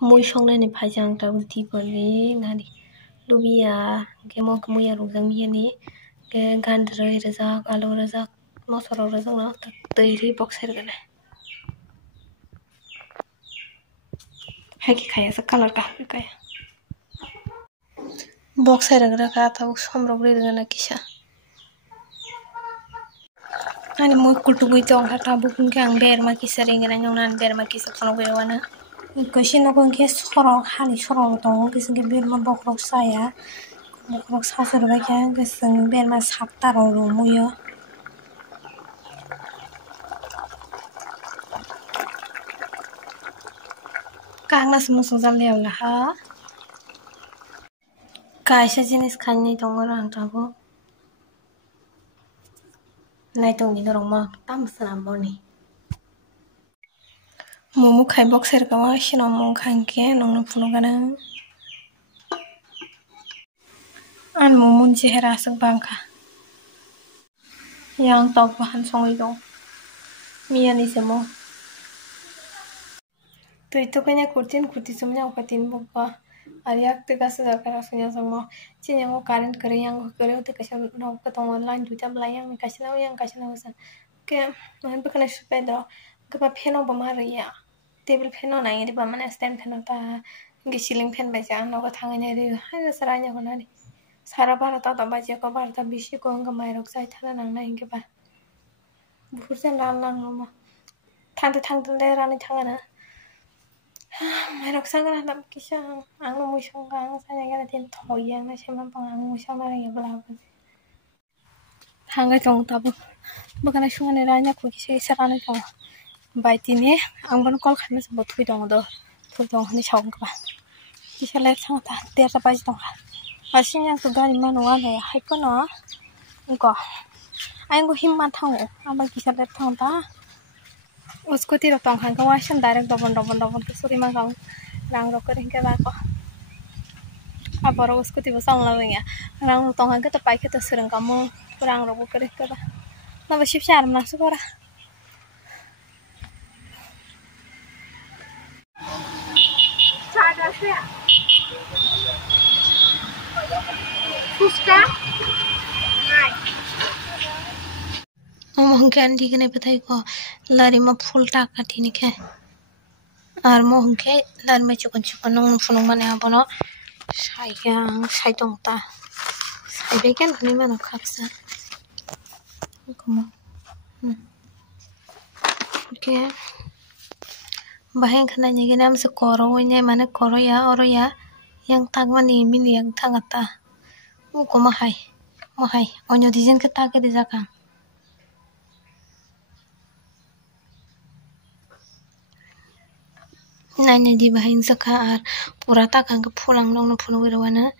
Muy songnani phajang ta ulti poni ngani lubia kemo kemuya rujang miyani ke gandro rajak alu rajak mosoro rajak na teri boxer gane haki khaya sa color ka kaya boxer gra ka ta somro gre gana kisa ani muy kultu bui tong ha ta bukun ke ang ber ma kisa ringera nyongnan ber ma kisa kono gre wana Kasi no kung kes sorong hani sorong tong kasi ke ber ma bokrok saya bokrok sa ba kya kasi ber ma sapta ro muyo kang na sumusung jam lew ha kaisa jinis khanni tong rang tabo nai tong ni dorong ma tam sana boni momo khai boxer ka wa sino mong khangke nong puno gana an momun chehra sak bangkha yang tok bahan songi dong miyani semo तो इतो कन्या कुर्ती समझा उपातीन बुका ariak te ka sa ka rasanya sama cin yang current kare yang kare te kasih no ka tong online juta belayang yang kasih na usan ke mahan pe kana sepeda ke pa pheno ba ma ya table pheno na ini ba mana stand pheno ta ngi ceiling fan ba ja no ka thangai ne ri ha saranya ko nani sara bharata ta ba je ko bharata bishi ko nga mai rok sai thana nang na inge ba bursen ran lang no thang le rani thangana Merok sang na kisah ang musang kang saya kira tin toyang na siya pang ang musang na rin belaba hangga tong tabu bukan sungan ranya ko kisah sarana tong baitini ang ban kol khan sa bothui tong do thu tong ni chong ka kisah le sang ta ter ta pai tong asinya to gari man wa na hai ko no ko ang go himma thang ang ba kisah le thang ta उसको तिर तंग खान का वाशन डायरेक्ट डबन के सोरी मा गाउँ राङ रोक रिंके लाको अब उसको तिर संग लगे राङ तंग खान के तो पाइके तो सरंग का मु राङ रोक करे के बा न बसिप चार ना सुरा चादा से फुसका मोहन के अंडी के नहीं पता को लारी में फूल टाका थी निके और मोहन के लारी में चुकन नंग फुनु मने abono साइतों ता साइबे क्या नहीं मैं Nakhasa okay baheng khana ni gina mse koro ne mane koro ya oro ya yang tagmani mini yang thangata ko mahai onyo dijen ke take de jaka nanya di bahing saka ar purata kang ke pulang nong no puno wirwana